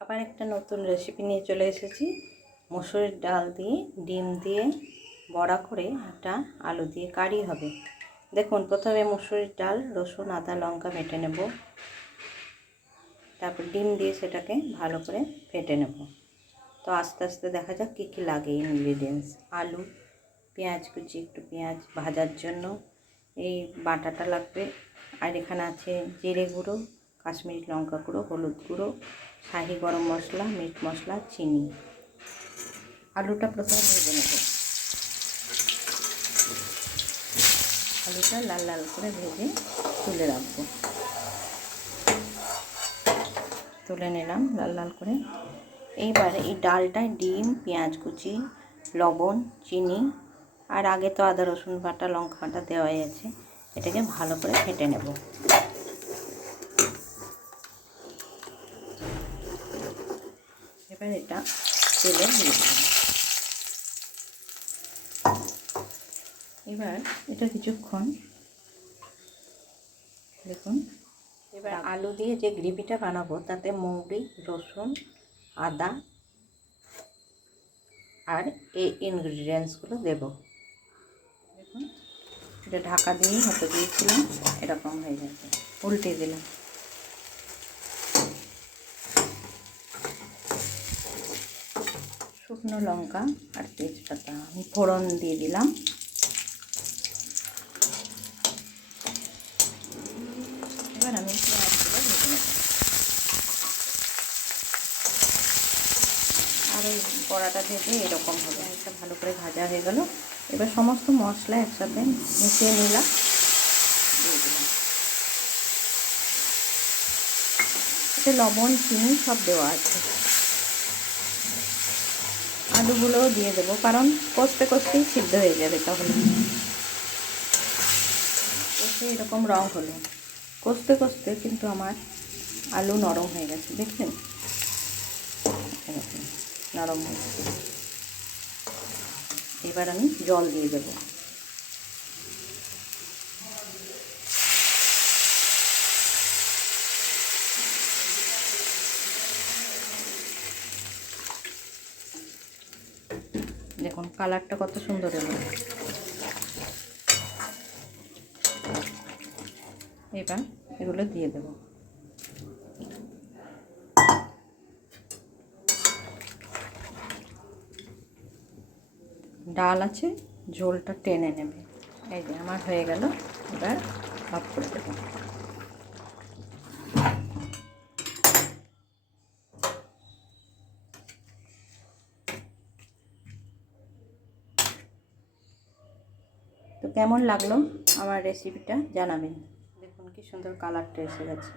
আবার একটা নতুন রেসিপি নিয়ে চলে এসেছি। মসুরের ডাল দিয়ে, ডিম দিয়ে বড়া করে একটা আলু দিয়ে কারি হবে। দেখুন, প্রথমে মসুরির ডাল, রসুন, আদা, লঙ্কা বেটে নেব। তারপর ডিম দিয়ে সেটাকে ভালো করে ফেটে নেব। তো আস্তে আস্তে দেখা যাক কী কী লাগে ইনগ্রিডিয়েন্টস আলু, পেঁয়াজ কুচি, একটু পেঁয়াজ ভাজার জন্য। এই বাটাটা লাগবে। আর এখানে আছে জিরে গুঁড়ো, কাশ্মীরি লঙ্কা গুঁড়ো, হলুদ গুঁড়ো শাহি গরম মশলা, মিট মশলা, চিনি। আলুটা প্রথমে ভেজে নেব। আলুটা লাল লাল করে ভেজে তুলে রাখব। তুলে নিলাম লাল লাল করে। এইবার এই ডালটায় ডিম, পেঁয়াজ কুচি, লবণ, চিনি আর আগে তো আদা, রসুন বাটা, লঙ্কা বাটা দেওয়াই আছে। এটাকে ভালো করে ফেটে নেব। এবার এটা তেলে দিয়ে এবার এটা কিছুক্ষণ দেখুন এবার আলু দিয়ে যে গ্রেভিটা বানাবো তাতে মৌরি রসুন আদা আর এই ইনগ্রিডিয়েন্টসগুলো দেব। দেখুন এটা ঢাকা দিয়েই হতে দিয়েছিলাম এরকম হয়ে যাবে উল্টে দিলাম। শুকনো লঙ্কা আর তেজপাতা আমি ফোড়ন দিয়ে দিলাম। এবার আমি ভেজে আর ওই বড়াটা ভেজে এরকম হবে এটা ভালো করে ভাজা হয়ে গেল। এবার সমস্ত মশলা একসাথে মিশিয়ে নিলাম। দিয়ে দিলাম। লবণ, চিনি সব দেওয়া আছে। আলুগুলোও দিয়ে দেবো, কারণ কষতে কষতেই সিদ্ধ হয়ে যাবে তাহলে কষে এরকম রং হলো। কষতে কষতে কিন্তু আমার আলু নরম হয়ে গেছে, দেখছেন? নরম হয়ে গেছে। এবার আমি জল দিয়ে দেব। দেখুন, কালারটা কত সুন্দর এলো। এবার এগুলো দিয়ে দেব। ডাল আছে, ঝোলটা টেনে নেবে। এই যে, আমার হয়ে গেল। এবার অফ করে দেবো। কেমন লাগল আমার রেসিপিটা জানাবেন। দেখুন কি সুন্দর কালারটা এসে গেছে।